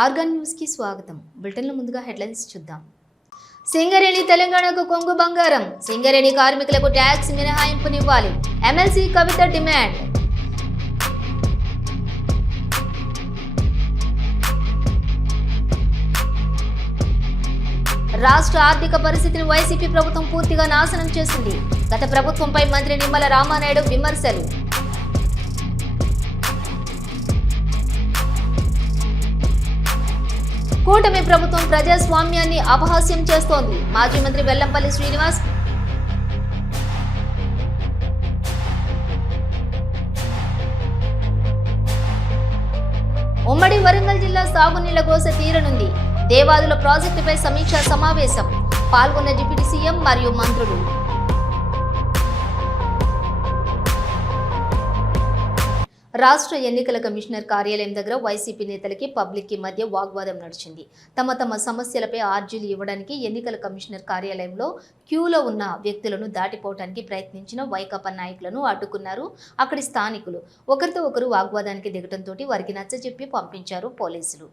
Organ న్యూస్కి స్వాగతం. బ్రిటన్లు ముందుగా హెడ్లైన్స్ చూద్దాం. సింగరేణి తెలంగాణకు కొంగు బంగారం. సింగరేణి కార్మికులకు ట్యాక్స్ మినహాయింపునివ్వాలి. MLC Kavitha demand. రాష్ట్ర ఆర్థిక పరిస్థితిని వైసీపీ ప్రభుత్వం పూర్తిగా నాశనం చేసింది. గత ప్రభుత్వంపై మంత్రి నిమ్మల రామానాయుడు విమర్శలు. కూటమి ప్రభుత్వం ప్రజాస్వామ్యాన్ని అపహాస్యం చేస్తోంది. మాజీ మంత్రి వెల్లంపల్లి శ్రీనివాస్ ఉమ్మడి వరంగల్ జిల్లా సాగునీళ్ళ కోస తీరనుంది. దేవాదుల ప్రాజెక్టుపై సమీక్షా సమావేశం. పాల్గొన్న డిప్యూటీ సీఎం మరియు మంత్రులు. రాష్ట్ర ఎన్నికల కమిషనర్ కార్యాలయం దగ్గర వైసీపీ నేతలకి పబ్లిక్కి మధ్య వాగ్వాదం నడిచింది. తమ తమ సమస్యలపై ఆర్జీలు ఇవ్వడానికి ఎన్నికల కమిషనర్ కార్యాలయంలో క్యూలో ఉన్న వ్యక్తులను దాటిపోవడానికి ప్రయత్నించిన వైకాపా నాయకులను అడ్డుకున్నారు అక్కడి స్థానికులు. ఒకరితో ఒకరు వాగ్వాదానికి దిగటంతో వారికి నచ్చజెప్పి పంపించారు పోలీసులు.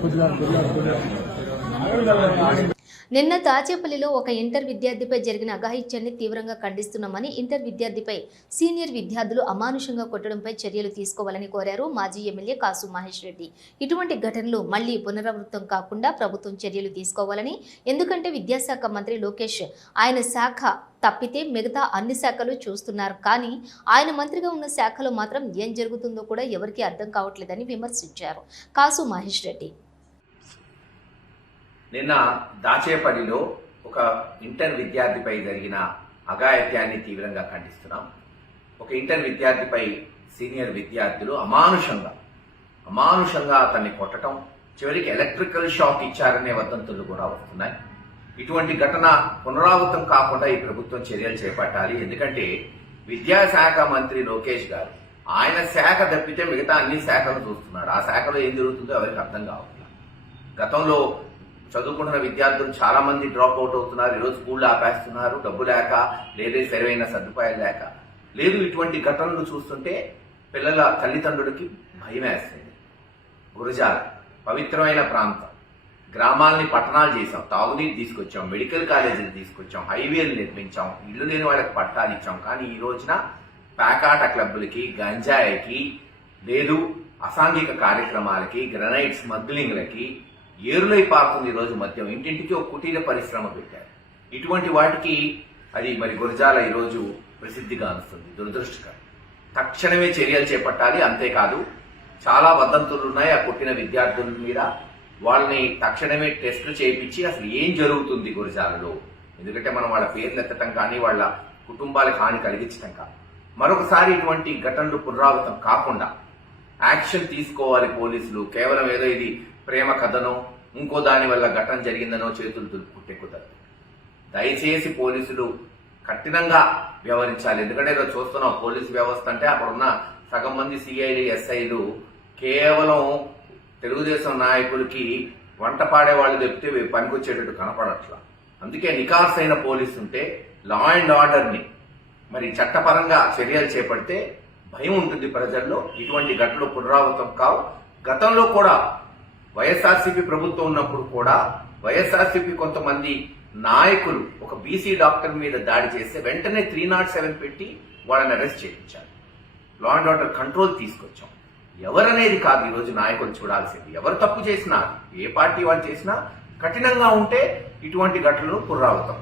కుదిలాడు కుదిలాడు కుదిలాడు నిన్న తాచేపల్లిలో ఒక ఇంటర్ విద్యార్థిపై జరిగిన అఘాయిత్యాన్ని తీవ్రంగా ఖండిస్తున్నామని ఇంటర్ విద్యార్థిపై సీనియర్ విద్యార్థులు అమానుషంగా కొట్టడంపై చర్యలు తీసుకోవాలని కోరారు మాజీ ఎమ్మెల్యే కాసు మహేష్ రెడ్డి. ఇటువంటి ఘటనలు మళ్ళీ పునరావృతం కాకుండా ప్రభుత్వం చర్యలు తీసుకోవాలని ఎందుకంటే విద్యాశాఖ మంత్రి లోకేష్ ఆయన శాఖ తప్పితే మిగతా అన్ని శాఖలు చూస్తున్నారు. కానీ ఆయన మంత్రిగా ఉన్న శాఖలో మాత్రం ఏం జరుగుతుందో కూడా ఎవరికీ అర్థం కావట్లేదని విమర్శించారు కాసు మహేష్ రెడ్డి. నిన్న దాచేపల్లిలో ఒక ఇంటర్ విద్యార్థిపై జరిగిన అఘాయత్యాన్ని తీవ్రంగా ఖండిస్తున్నాం. ఒక ఇంటర్ విద్యార్థిపై సీనియర్ విద్యార్థులు అమానుషంగా అమానుషంగా అతన్ని కొట్టడం చివరికి ఎలక్ట్రికల్ షాక్ ఇచ్చారనే వదంతులు కూడా వస్తున్నాయి. ఇటువంటి ఘటన పునరావృతం కాకుండా ఈ ప్రభుత్వం చర్యలు చేపట్టాలి. ఎందుకంటే విద్యాశాఖ మంత్రి లోకేష్ గారు ఆయన శాఖ తప్పితే మిగతా అన్ని శాఖలు చూస్తున్నాడు. ఆ శాఖలో ఏం జరుగుతుందో ఎవరికి అర్థం కావట్లేదు. గతంలో చదువుకుంటున్న విద్యార్థులు చాలా మంది డ్రాప్ అవుట్ అవుతున్నారు. ఈరోజు స్కూళ్ళు ఆపేస్తున్నారు. డబ్బు లేక లేదా సరైన సదుపాయాలు లేక. లేదు ఇటువంటి ఘటనలు చూస్తుంటే పిల్లల తల్లిదండ్రులకి భయం వేస్తుంది. గురజాల పవిత్రమైన ప్రాంతం. గ్రామాలని పట్టణాలు చేసాం తాగునీరు తీసుకొచ్చాం. మెడికల్ కాలేజీలు తీసుకొచ్చాం. హైవేలు నిర్మించాం. ఇల్లు లేని వాళ్ళకి పట్టాలు ఇచ్చాం. కానీ ఈ రోజున పేకాట క్లబ్బులకి గంజాయికి లేదు అసాంఘిక కార్యక్రమాలకి గ్రనైట్ స్మగ్లింగ్లకి ఏరులై పారుతుంది ఈ రోజు మద్యం. ఇంటింటికి ఒక కుటీర పరిశ్రమ పెట్టారు. ఇటువంటి వాటికి అది మరి గురజాల ఈరోజు ప్రసిద్ధిగా అందుతుంది దురదృష్టకరం. తక్షణమే చర్యలు చేపట్టాలి అంతేకాదు చాలా వదంతులు ఉన్నాయి ఆ కొట్టిన విద్యార్థుల మీద. వాళ్ళని తక్షణమే టెస్టులు చేయించి అసలు ఏం జరుగుతుంది గురజాలలో? ఎందుకంటే మనం వాళ్ళ పేర్లు ఎత్తటం కానీ వాళ్ళ కుటుంబాలకు హాని కలిగించటం కాదు. మరొకసారి ఇటువంటి ఘటనలు పునరావృతం కాకుండా యాక్షన్ తీసుకోవాలి పోలీసులు. కేవలం ఏదో ఇది ప్రేమ కథనో ఇంకో దాని వల్ల ఘటన జరిగిందనో చేతులు దులుపుకుంటే దయచేసి పోలీసులు కఠినంగా వ్యవహరించాలి. ఎందుకంటే ఇక్కడ చూస్తున్నాం పోలీసు వ్యవస్థ అంటే అక్కడ ఉన్న సగం మంది సిఐలు ఎస్ఐలు కేవలం తెలుగుదేశం నాయకులకి వంట పాడే వాళ్ళు చెప్తే పనికొచ్చేటట్టు కనపడట్లా. అందుకే నికార్స్ అయిన పోలీసు ఉంటే లా అండ్ ఆర్డర్ని మరి చట్టపరంగా చర్యలు చేపడితే భయం ఉంటుంది ప్రజల్లో. ఇటువంటి ఘటనలు పునరావృతం కావు. గతంలో కూడా వైఎస్ఆర్సీపీ ప్రభుత్వం ఉన్నప్పుడు కూడా వైఎస్ఆర్సీపీ కొంతమంది నాయకులు ఒక బీసీ డాక్టర్ మీద దాడి చేస్తే వెంటనే త్రీ నాట్ సెవెన్ పెట్టి వాళ్ళని అరెస్ట్ చేయించారు. లా అండ్ ఆర్డర్ కంట్రోల్ తీసుకొచ్చాం. ఎవరనేది కాదు ఈరోజు నాయకులు చూడాల్సింది. ఎవరు తప్పు చేసినా ఏ పార్టీ వాళ్ళు చేసినా కఠినంగా ఉంటే ఇటువంటి ఘటనలు పునరావృతం.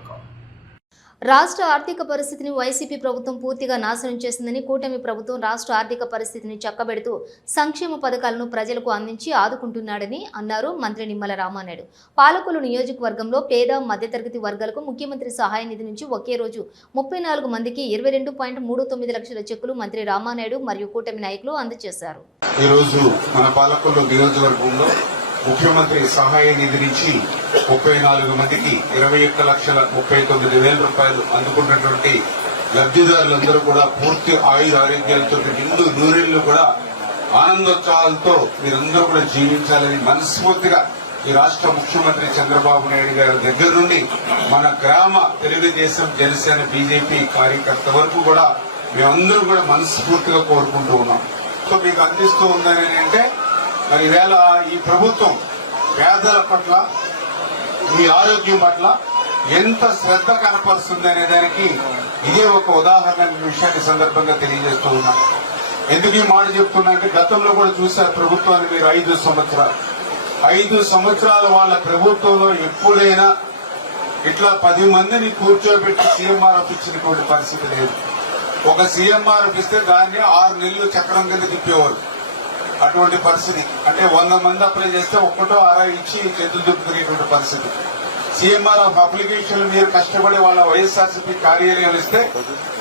రాష్ట్ర ఆర్థిక పరిస్థితిని వైసీపీ ప్రభుత్వం పూర్తిగా నాశనం చేసిందని కూటమి ప్రభుత్వం రాష్ట్ర ఆర్థిక పరిస్థితిని చక్కబెడుతూ సంక్షేమ పథకాలను ప్రజలకు అందించి ఆదుకుంటున్నాడని అన్నారు మంత్రి నిమ్మల రామానాయుడు. పాలకులు నియోజకవర్గంలో పేద మధ్యతరగతి వర్గాలకు ముఖ్యమంత్రి సహాయ నిధి నుంచి ఒకే రోజు ముప్పై నాలుగు మందికి ఇరవై రెండు పాయింట్ మూడు తొమ్మిది లక్షల చెక్కులు మంత్రి రామానాయుడు మరియు కూటమి నాయకులు అందజేశారు. ఈరోజు మన నియోజకవర్గంలో ముఖ్యమంత్రి సహాయ నిధి నుంచి ముప్పై నాలుగు మందికి ఇరవై ఒక్క లక్షల ముప్పై తొమ్మిది వేల రూపాయలు అందుకున్నటువంటి లబ్ధిదారులందరూ కూడా పూర్తి ఆయుధ ఆరోగ్యాలతో నిండు నూరెళ్ళు కూడా ఆనందోత్సాహాలతో మీరందరూ కూడా జీవించాలని మనస్ఫూర్తిగా ఈ రాష్ట్ర ముఖ్యమంత్రి చంద్రబాబు నాయుడు గారి దగ్గర నుండి మన గ్రామ తెలుగుదేశం జనసేన బీజేపీ కార్యకర్త వరకు కూడా మేమందరం కూడా మనస్ఫూర్తిగా కోరుకుంటూ ఉన్నాం. సో మీకు అందిస్తూ ఉందని అంటే మరి ఈవేళ ఈ ప్రభుత్వం పేదల పట్ల మీ ఆరోగ్యం పట్ల ఎంత శ్రద్ధ కనపరుస్తుంది అనే దానికి ఇదే ఒక ఉదాహరణ విషయాన్ని సందర్భంగా తెలియజేస్తూ ఉన్నా. ఎందుకు ఈ మాట చెప్తున్నా అంటే గతంలో కూడా చూశారు ప్రభుత్వాన్ని మీరు ఐదు సంవత్సరాలు. ఐదు సంవత్సరాల వాళ్ళ ప్రభుత్వంలో ఎప్పుడైనా ఇట్లా పది మందిని కూర్చోబెట్టి సీఎంఆర్ఎఫ్ ఇచ్చినటువంటి పరిస్థితి లేదు. ఒక సీఎంఆర్ఎఫ్ ఇస్తే దాన్ని ఆరు నెలలు చక్రం కింద తిప్పేవాళ్ళు. అటువంటి పరిస్థితి. అంటే వంద మంది అప్లై చేస్తే ఒక్కటో ఆరా ఇచ్చి చేతులు దుక్కునేటువంటి పరిస్థితి. సీఎంఆర్ ఆఫ్ అప్లికేషన్ మీరు కష్టపడి వాళ్ళ వైఎస్ఆర్సీపీ కార్యాలయాలు ఇస్తే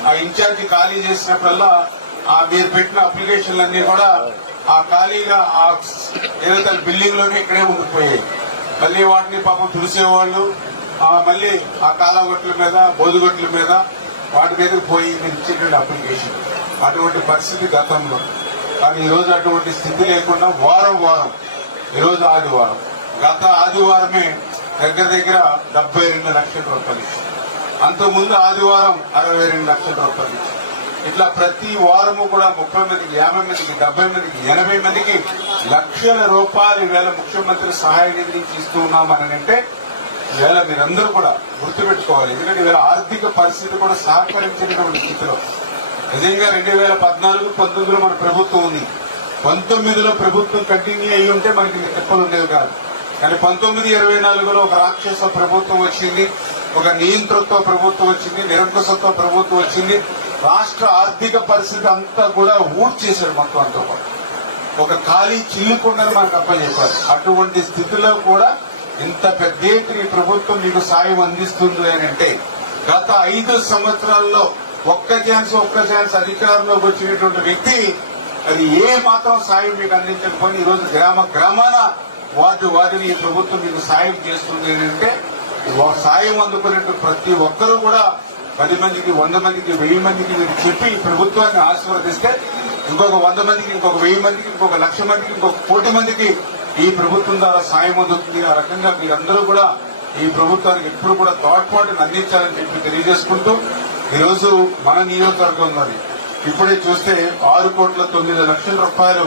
ఆ ఇన్ఛార్జి ఖాళీ చేసినప్పుడల్లా ఆ మీరు పెట్టిన అప్లికేషన్లన్నీ కూడా ఆ ఖాళీగా ఆ ఏదైతే బిల్డింగ్లోనే ఇక్కడే ఉండిపోయాయి. మళ్ళీ వాటిని పాపం తుడిసేవాళ్ళు ఆ మళ్ళీ ఆ కాలగొట్ల మీద బోధుగొట్ల మీద వాటి మీద పోయి మీరు ఇచ్చేటువంటి అప్లికేషన్. అటువంటి పరిస్థితి గతంలో. కానీ ఈరోజు రోజు అటువంటి స్థితి లేకుండా వారం వారం ఈరోజు ఆదివారం గత ఆదివారమే దగ్గర దగ్గర డెబ్బై రెండు లక్షల రూపాయలు అంతకుముందు ఆదివారం అరవై రెండు లక్షల రూపాయలు ఇట్లా ప్రతి వారము కూడా ముప్పై మందికి యాభై మందికి డెబ్బై మందికి ఎనభై మందికి లక్షల రూపాయలు వేల ముఖ్యమంత్రి సహాయ నిధి నుంచి ఇస్తూ ఉన్నామని అంటే ఈవేళ మీరందరూ కూడా గుర్తుపెట్టుకోవాలి. ఎందుకంటే ఈవేళ ఆర్థిక పరిస్థితి కూడా సహకరించినటువంటి స్థితిలో నిజంగా రెండు వేల పద్నాలుగు పంతొమ్మిదిలో మన ప్రభుత్వం ఉంది. పంతొమ్మిదిలో ప్రభుత్వం కంటిన్యూ అయ్యి ఉంటే మనకి తిప్పలు ఉండేవి కాదు. కానీ పంతొమ్మిది ఇరవై నాలుగులో ఒక రాక్షస ప్రభుత్వం వచ్చింది ఒక నియంతృత్వ ప్రభుత్వం వచ్చింది నిరంకుశత్వ ప్రభుత్వం వచ్చింది. రాష్ట్ర ఆర్థిక పరిస్థితి అంతా కూడా ఊడ్చేశారు మొత్తం అంతా ఒక ఖాళీ చిల్లుకుండని మనకు అప్పచెప్పారు అటువంటి స్థితిలో కూడా ఇంత పెద్ద ఈ ప్రభుత్వం మీకు సాయం అందిస్తుంది అని అంటే గత ఐదు సంవత్సరాల్లో ఒక్క ఛాన్స్ ఒక్క ఛాన్స్ అధికారంలోకి వచ్చినటువంటి వ్యక్తి అది ఏ మాత్రం సాయం మీకు అందించకపోయి ఈ రోజు గ్రామ గ్రామాన వార్డు వార్డుని ఈ ప్రభుత్వం మీకు సాయం చేస్తుంది అంటే సాయం అందుకునే ప్రతి ఒక్కరూ కూడా పది మందికి వంద మందికి వెయ్యి మందికి మీరు చెప్పి ప్రభుత్వాన్ని ఆశీర్వదిస్తే ఇంకొక వంద మందికి ఇంకొక వెయ్యి మందికి ఇంకొక లక్ష మందికి ఇంకొక కోటి మందికి ఈ ప్రభుత్వం ద్వారా సాయం అందుతుంది. ఆ రకంగా మీరందరూ కూడా ఈ ప్రభుత్వానికి ఎప్పుడు కూడా తోడ్పాటును అందించాలని చెప్పి తెలియజేసుకుంటూ ఈరోజు మన నియోజకవర్గం ఉన్నది. ఇప్పుడే చూస్తే ఆరు కోట్ల తొమ్మిది లక్షల రూపాయలు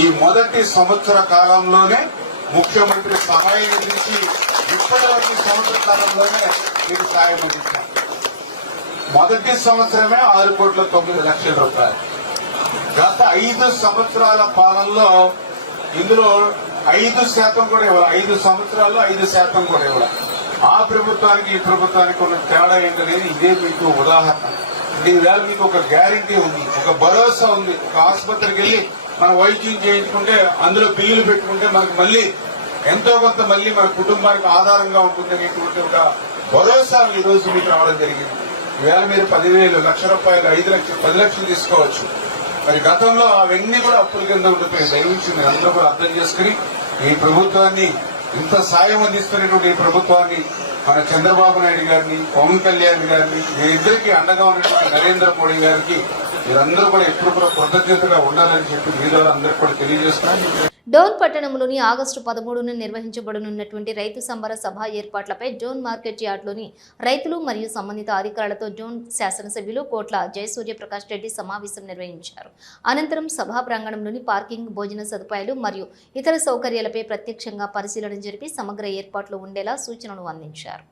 ఈ మొదటి సంవత్సర కాలంలోనే ముఖ్యమంత్రి సహాయ నిధి ఇప్పటి వరకు సంవత్సర కాలంలోనే మీకు సాయం అందించారు. మొదటి సంవత్సరమే ఆరు కోట్ల తొమ్మిది లక్షల రూపాయలు. గత ఐదు సంవత్సరాల పాలనలో ఇందులో ఐదు శాతం కూడా ఇవ్వాలి. ఐదు సంవత్సరాల్లో ఐదు శాతం కూడా ఇవ్వాలి. ఆ ప్రభుత్వానికి ఈ ప్రభుత్వానికి ఉన్న తేడా ఏంటనేది ఇదే మీకు ఉదాహరణ. దీనివేళ మీకు ఒక గ్యారంటీ ఉంది ఒక భరోసా ఉంది. ఒక ఆసుపత్రికి వెళ్ళి మనం వైద్యం చేయించుకుంటే అందులో బిల్లులు పెట్టుకుంటే మనకు మళ్ళీ ఎంతో కొంత మళ్ళీ మన కుటుంబానికి ఆధారంగా ఉంటుంది అనేటువంటి ఒక భరోసా ఈ రోజు మీకు రావడం జరిగింది. ఈవేళ మీరు పదివేలు లక్ష రూపాయలు ఐదు లక్షలు పది లక్షలు తీసుకోవచ్చు. మరి గతంలో అవన్నీ కూడా అప్పుల కింద ఉండిపోయి దయవించి మీరు అందరూ కూడా అర్థం చేసుకుని ఈ ప్రభుత్వాన్ని ఇంత సాయం అందిస్తున్నటువంటి ఈ ప్రభుత్వాన్ని మన చంద్రబాబు నాయుడు గారిని పవన్ కళ్యాణ్ గారిని వీరిద్దరికి అండగా ఉన్నటువంటి నరేంద్ర మోడీ గారికి మీరందరూ కూడా ఎప్పుడు కూడా కృతజ్ఞతగా ఉండాలని చెప్పి మీరు అందరికీ కూడా తెలియజేస్తున్నాను డోన్ పట్టణంలోని ఆగస్టు పదమూడున నిర్వహించబడనున్నటువంటి రైతు సంబర సభ ఏర్పాట్లపై జోన్ మార్కెట్ యార్డ్లోని రైతులు మరియు సంబంధిత అధికారులతో జోన్ శాసనసభ్యులు కోట్ల జయసూర్యప్రకాష్ రెడ్డి సమావేశం నిర్వహించారు. అనంతరం సభా ప్రాంగణంలోని పార్కింగ్ భోజన సదుపాయాలు మరియు ఇతర సౌకర్యాలపై ప్రత్యక్షంగా పరిశీలన జరిపి సమగ్ర ఏర్పాట్లు ఉండేలా సూచనలు అందించారు.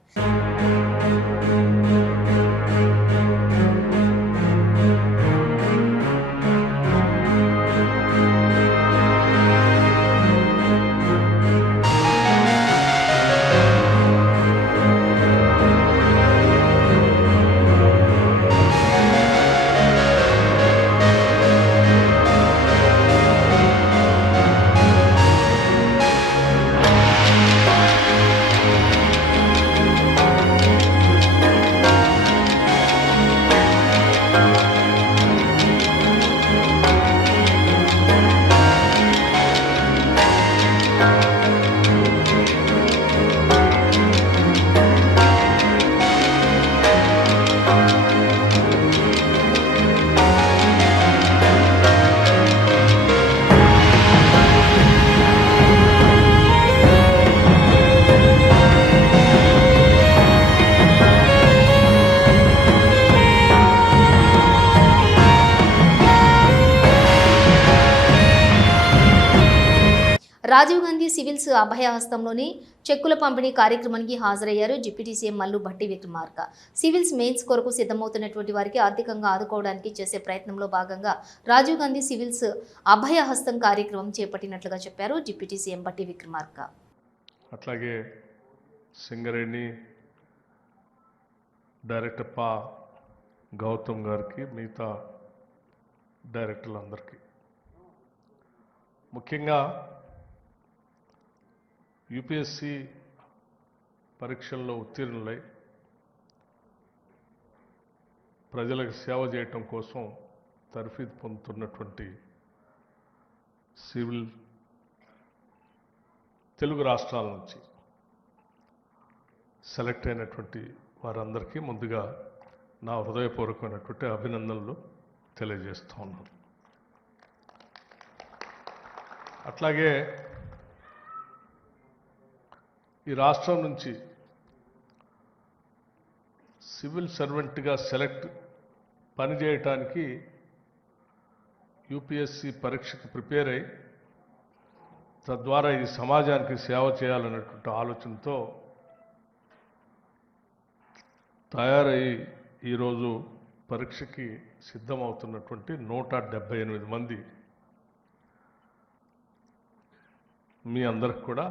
హిల్స్ అభయహస్తంలోని చెక్కుల పంపిణీ కార్యక్రమానికి హాజరయ్యారు deputy CM Mallu Bhatti Vikramarka civils mains కొరకు సిద్ధమవుతున్నటువంటి వారికి ఆర్థికంగా ఆదుకోవడానికి చేసే ప్రయత్నంలో భాగంగా రాజీవ్ గాంధీ సివిల్స్ అభయహస్తం కార్యక్రమం చేపట్టినట్లుగా చెప్పారు డిప్యూటీ సీఎం భట్టి విక్రమార్క అట్లాగే సింగరేణి డైరెక్టర్ పా గౌతమ్ గారికి మిగతా డైరెక్టర్లందరికీ. ముఖ్యంగా యూపీఎస్సి పరీక్షల్లో ఉత్తీర్ణులై ప్రజలకు సేవ చేయటం కోసం తర్ఫీదు పొందుతున్నటువంటి సివిల్ తెలుగు రాష్ట్రాల నుంచి సెలెక్ట్ అయినటువంటి వారందరికీ ముందుగా నా హృదయపూర్వకమైనటువంటి అభినందనలు తెలియజేస్తూ ఉన్నాను. అట్లాగే ఈ రాష్ట్రం నుంచి సివిల్ సర్వెంట్గా సెలెక్ట్ పనిచేయటానికి యూపీఎస్సి పరీక్షకు ప్రిపేర్ అయి తద్వారా ఈ సమాజానికి సేవ చేయాలన్నటువంటి ఆలోచనతో తయారయ్యి ఈరోజు పరీక్షకి సిద్ధమవుతున్నటువంటి నూట డెబ్బై ఎనిమిది మంది మీ అందరికి కూడా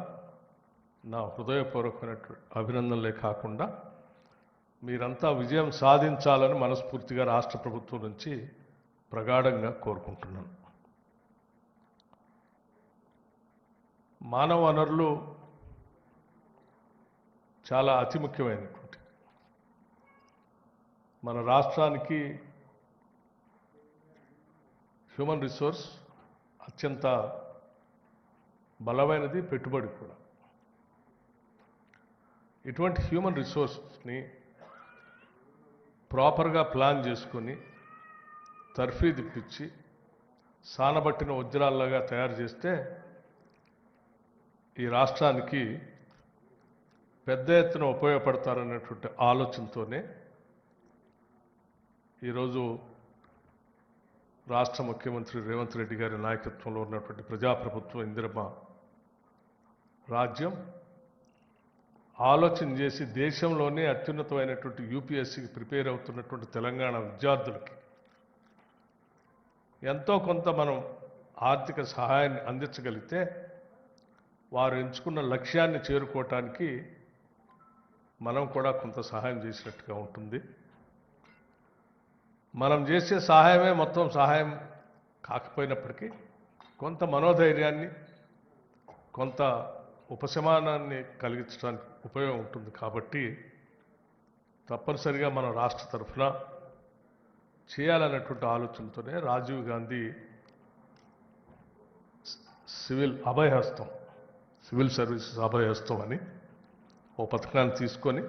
నా హృదయపూర్వకమైనటువంటి అభినందనలే కాకుండా మీరంతా విజయం సాధించాలని మనస్ఫూర్తిగా రాష్ట్ర ప్రభుత్వం నుంచి ప్రగాఢంగా కోరుకుంటున్నాను. మానవ వనరులు చాలా అతి ముఖ్యమైనటువంటి మన రాష్ట్రానికి హ్యూమన్ రిసోర్స్ అత్యంత బలమైనది పెట్టుబడి కూడా. ఇటువంటి హ్యూమన్ రిసోర్స్ని ప్రాపర్గా ప్లాన్ చేసుకొని తర్ఫీ దిప్పించి సానబట్టిన వజ్రాల్లాగా తయారు చేస్తే ఈ రాష్ట్రానికి పెద్ద ఎత్తున ఉపయోగపడతారనేటువంటి ఆలోచనతోనే ఈరోజు రాష్ట్ర ముఖ్యమంత్రి రేవంత్ రెడ్డి గారి నాయకత్వంలో ఉన్నటువంటి ప్రజాప్రభుత్వం ఇందిరమ్మ రాజ్యం ఆలోచన చేసి దేశంలోనే అత్యున్నతమైనటువంటి యూపీఎస్సీకి ప్రిపేర్ అవుతున్నటువంటి తెలంగాణ విద్యార్థులకి ఎంతో కొంత మనం ఆర్థిక సహాయాన్ని అందించగలిగితే వారు ఎంచుకున్న లక్ష్యాన్ని చేరుకోవటానికి మనం కూడా కొంత సహాయం చేసినట్టుగా ఉంటుంది. మనం చేసే సహాయమే మొత్తం సహాయం కాకపోయినప్పటికీ కొంత మనోధైర్యాన్ని కొంత ఉపశమానాన్ని కలిగించడానికి ఉపయోగం ఉంటుంది కాబట్టి తప్పనిసరిగా మన రాష్ట్ర తరఫున చేయాలన్నటువంటి ఆలోచనతోనే రాజీవ్ గాంధీ సివిల్ అభయహస్తం సివిల్ సర్వీసెస్ అభయహస్తం అని ఓ పథకాన్ని తీసుకొని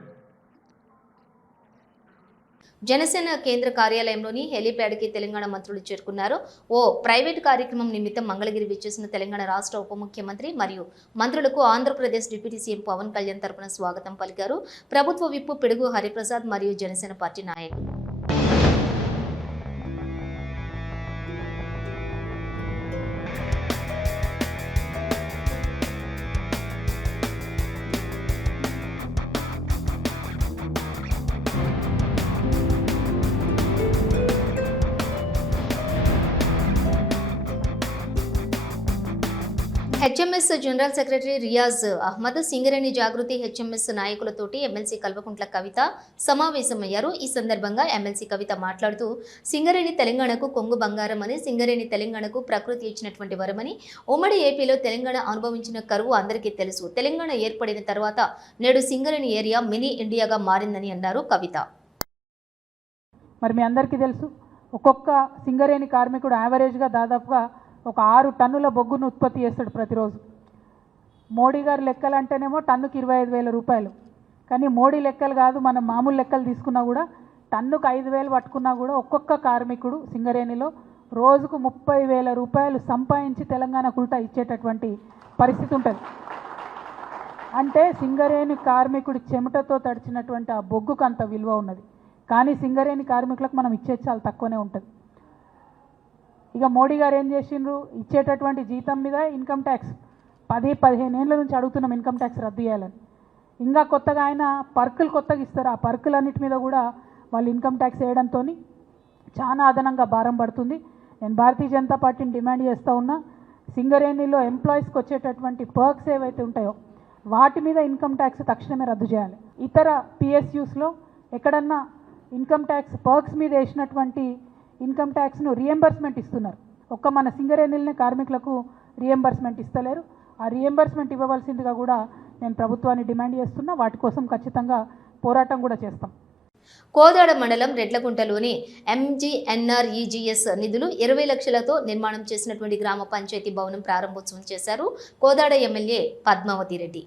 జనసేన కేంద్ర కార్యాలయంలోని హెలీప్యాడ్కి తెలంగాణ మంత్రులు చేరుకున్నారు. ఓ ప్రైవేట్ కార్యక్రమం నిమిత్తం మంగళగిరి విచ్చేసిన తెలంగాణ రాష్ట్ర ఉప ముఖ్యమంత్రి మరియు మంత్రులకు ఆంధ్రప్రదేశ్ డిప్యూటీ సీఎం పవన్ కళ్యాణ్ తరపున స్వాగతం పలికారు. ప్రభుత్వ విప్పు పిడుగు హరిప్రసాద్ మరియు జనసేన పార్టీ నాయకులు. HMS general secretary Riyaz Ahmed Singareni Jagruthi HMS నాయకులతోటి MLC Kalvakuntla Kavitha సమావేశమయ్యారు. ఈ సందర్భంగా ఎమ్మెల్సీ కవిత మాట్లాడుతూ సింగరేణి తెలంగాణకు కొంగు బంగారం అని సింగరేణి తెలంగాణకు ప్రకృతి ఇచ్చినటువంటి వరమని ఉమ్మడి ఏపీలో తెలంగాణ అనుభవించిన కరువు అందరికీ తెలుసు. తెలంగాణ ఏర్పడిన తర్వాత నేడు సింగరేణి ఏరియా మినీ ఇండియాగా మారిందని అన్నారు కవిత. మరి మీ అందరికీ తెలుసు ఒక్కొక్క సింగరేణి కార్మికుడు యావరేజ్గా దాదాపుగా ఒక ఆరు టన్నుల బొగ్గును ఉత్పత్తి చేస్తాడు ప్రతిరోజు. మోడీ గారు లెక్కలు అంటేనేమో టన్నుకి ఇరవై ఐదు వేల రూపాయలు. కానీ మోడీ లెక్కలు కాదు మనం మామూలు లెక్కలు తీసుకున్నా కూడా టన్నుకు ఐదు వేలు పట్టుకున్నా కూడా ఒక్కొక్క కార్మికుడు సింగరేణిలో రోజుకు ముప్పై వేల రూపాయలు సంపాదించి తెలంగాణ కుల్టా ఇచ్చేటటువంటి పరిస్థితి ఉంటుంది. అంటే సింగరేణి కార్మికుడి చెమటతో తడిచినటువంటి ఆ బొగ్గుకు అంత విలువ ఉన్నది. కానీ సింగరేణి కార్మికులకు మనం ఇచ్చేది చాలా తక్కువనే ఉంటుంది. ఇక మోడీ గారు ఏం చేసిండ్రు? ఇచ్చేటటువంటి జీతం మీద ఇన్కమ్ ట్యాక్స్ పది పదిహేను ఏళ్ళ నుంచి అడుగుతున్నాం ఇన్కమ్ ట్యాక్స్ రద్దు చేయాలని. ఇంకా కొత్తగా ఆయన పర్కులు కొత్తగా ఇస్తారు. ఆ పర్కులన్నిటి మీద కూడా వాళ్ళు ఇన్కమ్ ట్యాక్స్ వేయడంతో చాలా అదనంగా భారం పడుతుంది. నేను భారతీయ జనతా పార్టీని డిమాండ్ చేస్తూ ఉన్నా సింగరేణిలో ఎంప్లాయీస్కి వచ్చేటటువంటి పర్క్స్ ఏవైతే ఉంటాయో వాటి మీద ఇన్కమ్ ట్యాక్స్ తక్షణమే రద్దు చేయాలి. ఇతర పిఎస్యూస్లో ఎక్కడన్నా ఇన్కమ్ ట్యాక్స్ పర్క్స్ మీద వేసినటువంటి ఇన్కమ్ ట్యాక్స్ను రియంబర్స్మెంట్ ఇస్తున్నారు. ఒక్క మన సింగరేణిలనే కార్మికులకు రియంబర్స్మెంట్ ఇస్తలేరు. ఆ రియంబర్స్మెంట్ ఇవ్వవలసిందిగా కూడా నేను ప్రభుత్వాన్ని డిమాండ్ చేస్తున్నా. వాటి కోసం ఖచ్చితంగా పోరాటం కూడా చేస్తాం. కోదాడ మండలం రెడ్లగుంటలోని ఎంజీఎన్ఆర్ఈజీఎస్ నిధులు ఇరవై లక్షలతో నిర్మాణం చేసినటువంటి గ్రామ పంచాయతీ భవనం ప్రారంభోత్సవం చేశారు కోదాడ ఎమ్మెల్యే పద్మావతి రెడ్డి.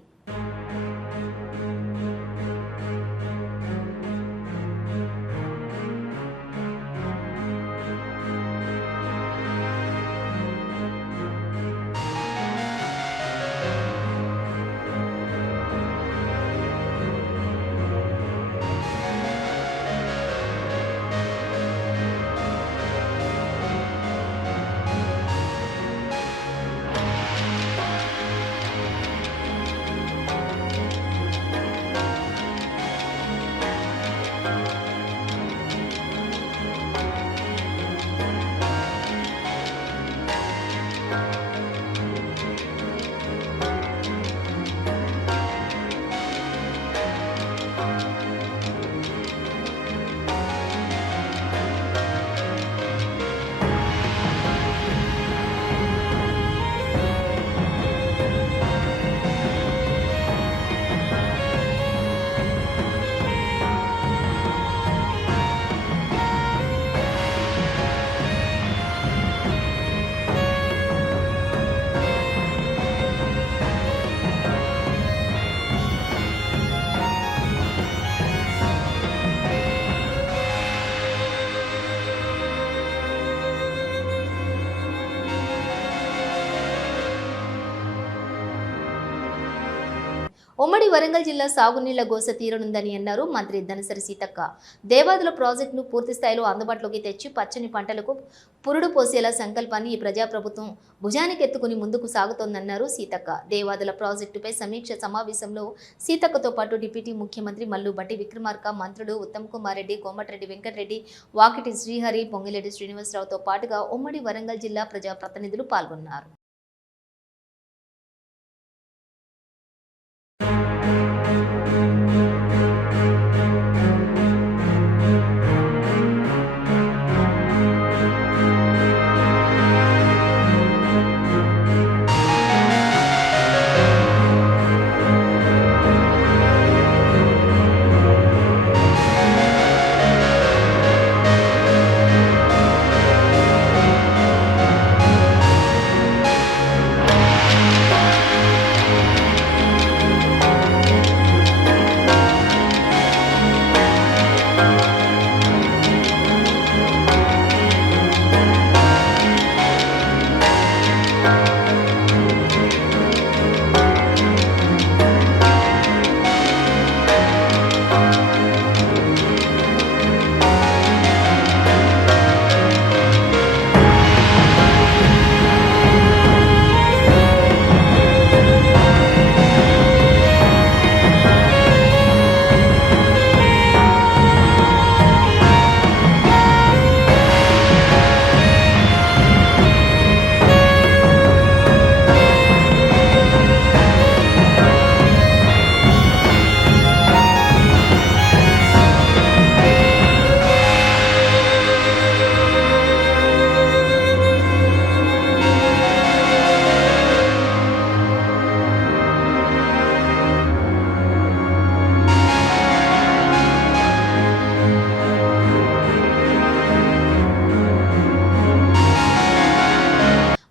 ఉమ్మడి వరంగల్ జిల్లా సాగునీళ్ళ గోస తీరనుందని అన్నారు మంత్రి ధనసరి సీతక్క. దేవాదుల ప్రాజెక్టును పూర్తి స్థాయిలో అందుబాటులోకి తెచ్చి పచ్చని పంటలకు పురుడు పోసేలా సంకల్పాన్ని ఈ ప్రజాప్రభుత్వం భుజానికి ఎత్తుకుని ముందుకు సాగుతోందన్నారు సీతక్క. దేవాదుల ప్రాజెక్టుపై సమీక్ష సమావేశంలో సీతక్కతో పాటు డిప్యూటీ ముఖ్యమంత్రి మల్లు బట్టి విక్రమార్క మంత్రులు ఉత్తమ్ కుమార్ రెడ్డి కోమటిరెడ్డి వెంకటరెడ్డి వాకిటి శ్రీహరి పొంగిరెడ్డి శ్రీనివాసరావుతో పాటుగా ఉమ్మడి వరంగల్ జిల్లా ప్రజాప్రతినిధులు పాల్గొన్నారు.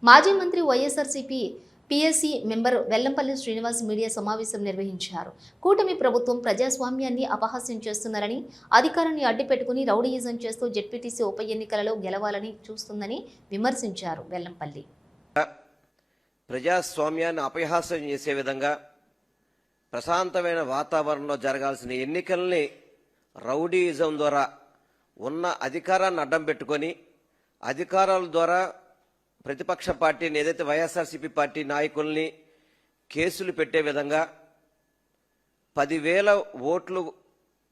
మాజీ మంత్రి YSRCP PSC member Vellampalli Srinivas media సమావేశం నిర్వహించారు. కూటమి ప్రభుత్వం ప్రజాస్వామ్యాన్ని అపహాస్యం చేస్తున్నారని అధికారాన్ని అడ్డుపెట్టుకుని రౌడీయిజం చేస్తూ జెడ్పీటీసీ ఉప ఎన్నికలలో గెలవాలని చూస్తుందని విమర్శించారు వెల్లంపల్లి. ప్రజాస్వామ్యాన్ని అపహాస్యం చేసే విధంగా ప్రశాంతమైన వాతావరణంలో జరగాల్సిన ఎన్నికల్ని రౌడీయిజం ద్వారా ఉన్న అధికారాన్ని అడ్డం పెట్టుకొని అధికారాల ద్వారా ప్రతిపక్ష పార్టీని ఏదైతే వైఎస్ఆర్సీపీ పార్టీ నాయకుల్ని కేసులు పెట్టే విధంగా పదివేల ఓట్లు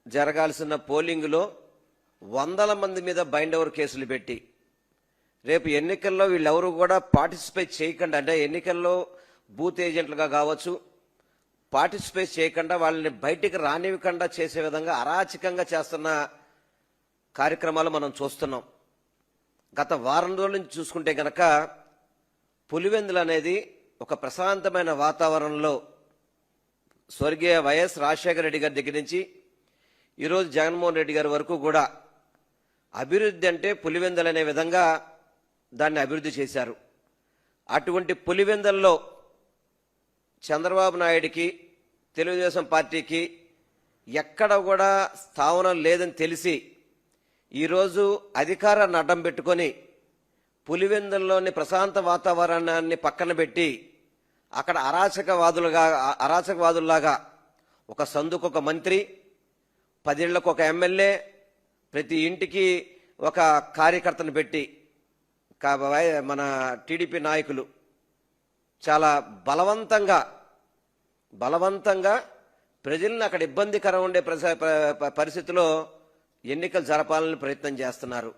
జరగాల్సిన పోలింగ్లో వందల మంది మీద బైండ్ ఓవర్ కేసులు పెట్టి రేపు ఎన్నికల్లో వీళ్ళెవరు కూడా పార్టిసిపేట్ చేయకుండా. అంటే ఎన్నికల్లో బూత్ ఏజెంట్లుగా కావచ్చు పార్టిసిపేట్ చేయకుండా వాళ్ళని బయటికి రానివ్వకుండా చేసే విధంగా అరాచకంగా చేస్తున్న కార్యక్రమాలు మనం చూస్తున్నాం. గత వారం రోజుల నుంచి చూసుకుంటే గనక పులివెందులు అనేది ఒక ప్రశాంతమైన వాతావరణంలో స్వర్గీయ వైఎస్ రాజశేఖర రెడ్డి గారి దగ్గర నుంచి ఈరోజు జగన్మోహన్ రెడ్డి గారి వరకు కూడా అభివృద్ధి అంటే పులివెందులు అనే విధంగా దాన్ని అభివృద్ధి చేశారు. అటువంటి పులివెందల్లో చంద్రబాబు నాయుడికి తెలుగుదేశం పార్టీకి ఎక్కడ కూడా స్థావనం లేదని తెలిసి ఈరోజు అధికారాన్ని అడ్డం పెట్టుకొని పులివెందుల్లోని ప్రశాంత వాతావరణాన్ని పక్కన పెట్టి అక్కడ అరాచకవాదులుగా అరాచకవాదుల్లాగా ఒక సందుకు ఒక మంత్రి పదేళ్ళకు ఒక ఎమ్మెల్యే ప్రతి ఇంటికి ఒక కార్యకర్తను పెట్టి మన టీడీపీ నాయకులు చాలా బలవంతంగా బలవంతంగా ప్రజల్ని అక్కడ ఇబ్బందికరం ఉండే పరిస్థితిలో ఎన్నికలు జరపాలని ప్రయత్నం చేస్తున్నారు.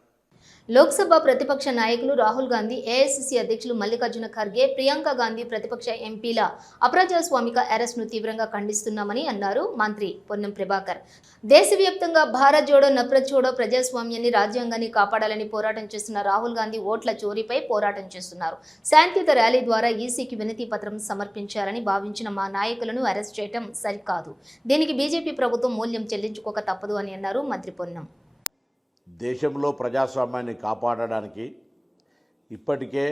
లోక్సభ ప్రతిపక్ష నాయకులు రాహుల్ గాంధీ ఏఐసిసి అధ్యక్షులు మల్లికార్జున ఖర్గే ప్రియాంక గాంధీ ప్రతిపక్ష ఎంపీల అప్రజాస్వామిక అరెస్ట్ను తీవ్రంగా ఖండిస్తున్నామని అన్నారు మంత్రి పొన్నం ప్రభాకర్. దేశవ్యాప్తంగా భారత్ జోడో నప్రచోడో జోడో ప్రజాస్వామ్యాన్ని రాజ్యాంగాన్ని కాపాడాలని పోరాటం చేస్తున్న రాహుల్ గాంధీ ఓట్ల చోరీపై పోరాటం చేస్తున్నారు. శాంతియుత ర్యాలీ ద్వారా ఈసీకి వినతి పత్రం సమర్పించారని భావించిన మా నాయకులను అరెస్ట్ చేయడం సరికాదు. దీనికి బీజేపీ ప్రభుత్వం మూల్యం చెల్లించుకోక తప్పదు అని అన్నారు మంత్రి పొన్నం. దేశంలో ప్రజాస్వామ్యాన్ని కాపాడడానికి ఇప్పటికే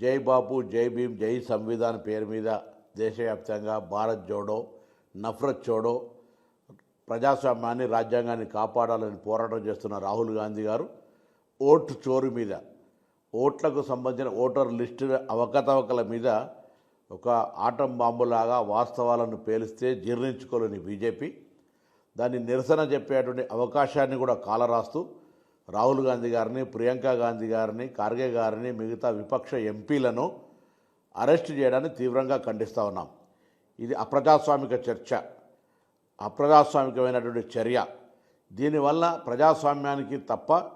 జై బాపు జై భీమ్ జై సంవిధాన్ పేరు మీద దేశవ్యాప్తంగా భారత్ జోడో నఫ్రత్ చోడో ప్రజాస్వామ్యాన్ని రాజ్యాంగాన్ని కాపాడాలని పోరాటం చేస్తున్న రాహుల్ గాంధీ గారు ఓటు చోరు మీద ఓట్లకు సంబంధించిన ఓటర్ లిస్టు అవకతవకల మీద ఒక ఆటం బాంబులాగా వాస్తవాలను పేలిస్తే జీర్ణించుకోలేని బీజేపీ. దాన్ని నిరసన చెప్పేటువంటి అవకాశాన్ని కూడా కాలరాస్తూ రాహుల్ గాంధీ గారిని ప్రియాంక గాంధీ గారిని ఖార్గే గారిని మిగతా విపక్ష ఎంపీలను అరెస్ట్ చేయడాన్ని తీవ్రంగా ఖండిస్తూ ఉన్నాం. ఇది అప్రజాస్వామిక చర్చ. అప్రజాస్వామికమైనటువంటి చర్య. దీనివల్ల ప్రజాస్వామ్యానికి తప్ప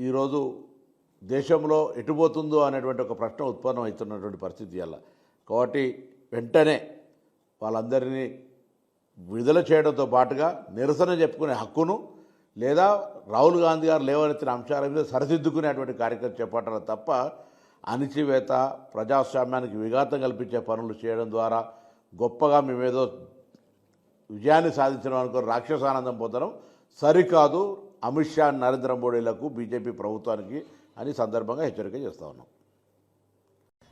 ఈరోజు దేశంలో ఎటుపోతుందో అనేటువంటి ఒక ప్రశ్న ఉత్పన్నం అవుతున్నటువంటి పరిస్థితి అలా. కాబట్టి వెంటనే వాళ్ళందరినీ విడుదల చేయడంతో పాటుగా నిరసన చెప్పుకునే హక్కును లేదా రాహుల్ గాంధీ గారు లేవనెత్తిన అంశాల మీద సరిదిద్దుకునేటువంటి కార్యక్రమం చేపట్టాలి తప్ప అణిచివేత ప్రజాస్వామ్యానికి విఘాతం కల్పించే పనులు చేయడం ద్వారా గొప్పగా మేమేదో విజయాన్ని సాధించడం అనుకుని రాక్షసానందం పొందడం సరికాదు. అమిత్ షా నరేంద్ర మోడీలకు బీజేపీ ప్రభుత్వానికి అని సందర్భంగా హెచ్చరిక చేస్తా ఉన్నాం.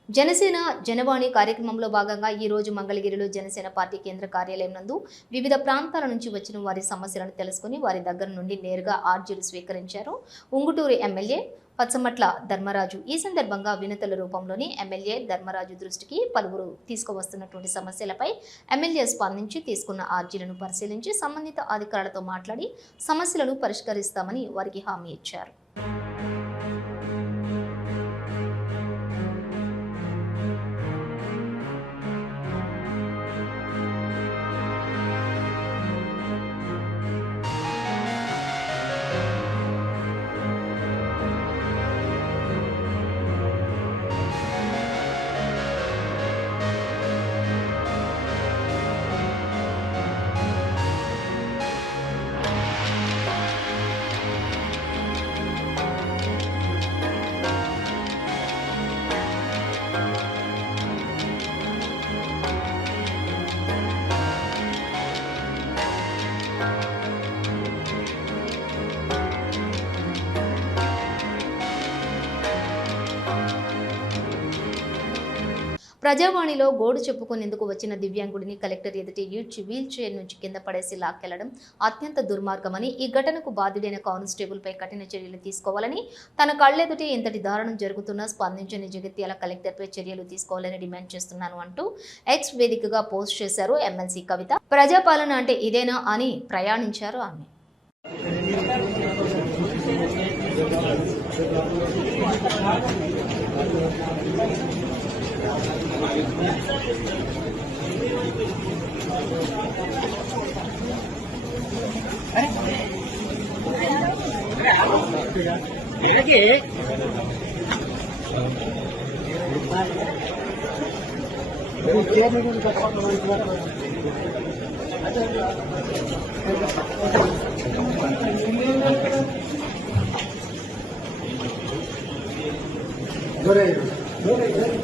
జనసేన జనవాణి కార్యక్రమంలో భాగంగా ఈ రోజు మంగళగిరిలో జనసేన పార్టీ కేంద్ర కార్యాలయం నందు వివిధ ప్రాంతాల నుంచి వచ్చిన వారి సమస్యలను తెలుసుకుని వారి దగ్గర నుండి నేరుగా ఆర్జీలు స్వీకరించారు. ఉంగుటూరు ఎమ్మెల్యే పచ్చమట్ల ధర్మరాజు. ఈ సందర్భంగా వినతుల రూపంలోని ఎమ్మెల్యే ధర్మరాజు దృష్టికి పలువురు తీసుకువస్తున్నటువంటి సమస్యలపై ఎమ్మెల్యే స్పందించి తీసుకున్న ఆర్జీలను పరిశీలించి సంబంధిత అధికారులతో మాట్లాడి సమస్యలను పరిష్కరిస్తామని వారికి హామీ ఇచ్చారు. ప్రజావాణిలో గోడు చెప్పుకునేందుకు వచ్చిన దివ్యాంగుడిని కలెక్టర్ ఎదుటి ఈడ్చి వీల్ చైర్ నుంచి కింద పడేసి లాక్కెళ్ళడం అత్యంత దుర్మార్గమని ఈ ఘటనకు బాధ్యుడైన కానిస్టేబుల్పై కఠిన చర్యలు తీసుకోవాలని తన కళ్ళెదుటే ఇంతటి దారుణం జరుగుతున్నా స్పందించని జగిత్యాల కలెక్టర్పై చర్యలు తీసుకోవాలని డిమాండ్ చేస్తున్నాను అంటూ ఎక్స్ వేదికగా పోస్ట్ చేశారు ఎమ్మెల్సీ కవిత. ప్రజాపాలన అంటే ఇదేనా అని ప్రయాణించారు ఆమె. 이렇게 노래 노래 노래.